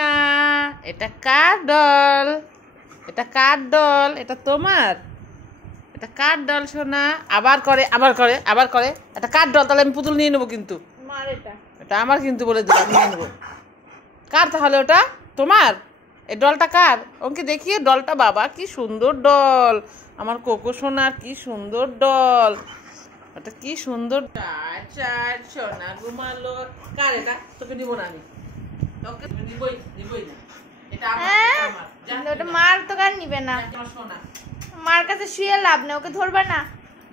না, এটা কার ডল? এটা কার ডল? এটা তোমার? এটা কার ডল সোনা? আবার করে আবার করে আবার করে। এটা কার ডল? তাহলে আমি পুতুল নিয়ে নেবো কিন্তু। এটা আমার কিন্তু বলে দিলাম, নিয়ে নেবো। কার তাহলে ওটা? তোমার? এই ডলটা কার? ওকে দেখিয়ে ডলটা। বাবা কি সুন্দর ডল, আমার কোকো সোনার কি সুন্দর ডল। ওটা কি সুন্দর। সোনা ঘুমালো। কার এটা? তোকে নিবো না আমি, তোকে নিবই না। এটা আমার, ওটা মার তো কার নিবে না। সোনা মার কাছে শুয়ে লাভ নেই, ওকে ধরবে না।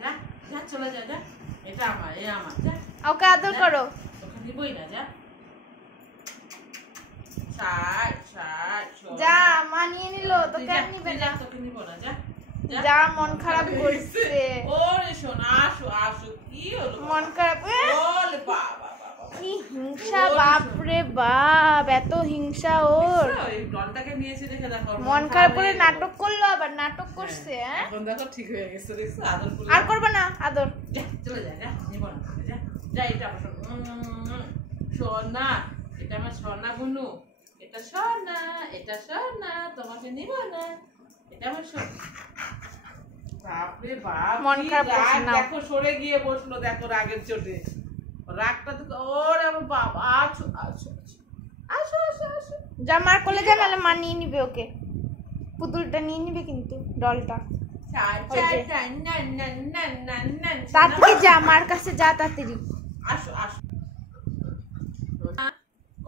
যা যা চলে যা, যা। এটা আমার, এ আমার, যা। ওকে আদর করো। তোকে নিবই না, যা। যা, মা নিয়ে নিল, তোকে আর নিবে না। তোকে নিব না, যা যা, মন খারাপ করছে। ওরে সোনা, আসো আসো। কি হলো? মন খারাপ। ওরে বাবা বাবা, কি হিংসা, বাপ রে বাপ, এত হিংসা ওর। এই ডলটাকে নিয়েছে দেখে দেখো। মন খারাপ করে নাটক করলো, আবার নাটক করছে। এখন দেখো ঠিক হয়ে গেছে, দেখছো? আদর করলে আর করবে না আদর। যা চলে যা, যা নিব না, যা যা। এটা আমার সোনা, এটা আমার সোনা গুনু। এটা সোনা, এটা সোনা, তোমাকে নিব না। এটা আমার সোনা। বাপরে বাপ, মন খারাপ করছে না। দেখো সরে গিয়ে বসলো, দেখো রাগের চোটে। রাগটা তো ওরে আমার বাবা। আছো আছো আছো আছো আছো। যা, মার কোলে যা, নাহলে মা নিয়ে নিবে ওকে। পুতুলটা নিয়ে নিবে কিন্তু, ডলটা। তাড়াতাড়ি যা, মার কাছে যা তাড়াতাড়ি। আসো আসো।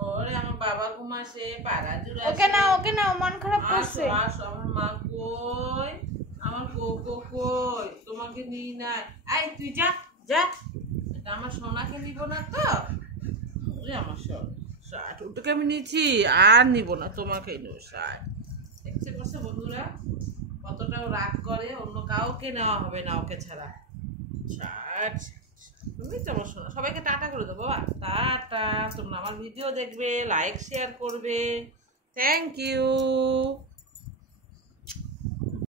ওরে আমার বাবা ঘুমাসে, পাড়া জুড়ে। ওকে নাও, ওকে নাও, মন খারাপ করছে। আসো আসো। আমার মা কই? আমার কোকো কই? তোমাকে নিই নাই। এই তুই যা যা। এটা আমার সোনাকে নিব না তো। ওরে আমার সোনা, ওটাকে আমি নিচ্ছি, আর নিব না, তোমাকে নেব। দেখতে পাচ্ছ বন্ধুরা কতটাও রাগ করে, অন্য কাউকে নেওয়া হবে না ওকে ছাড়া। তুমি তো আমার শোনো। সবাইকে টাটা করে দেবো বাবা, টাটা। তোমরা আমার ভিডিও দেখবে, লাইক শেয়ার করবে। Thank you.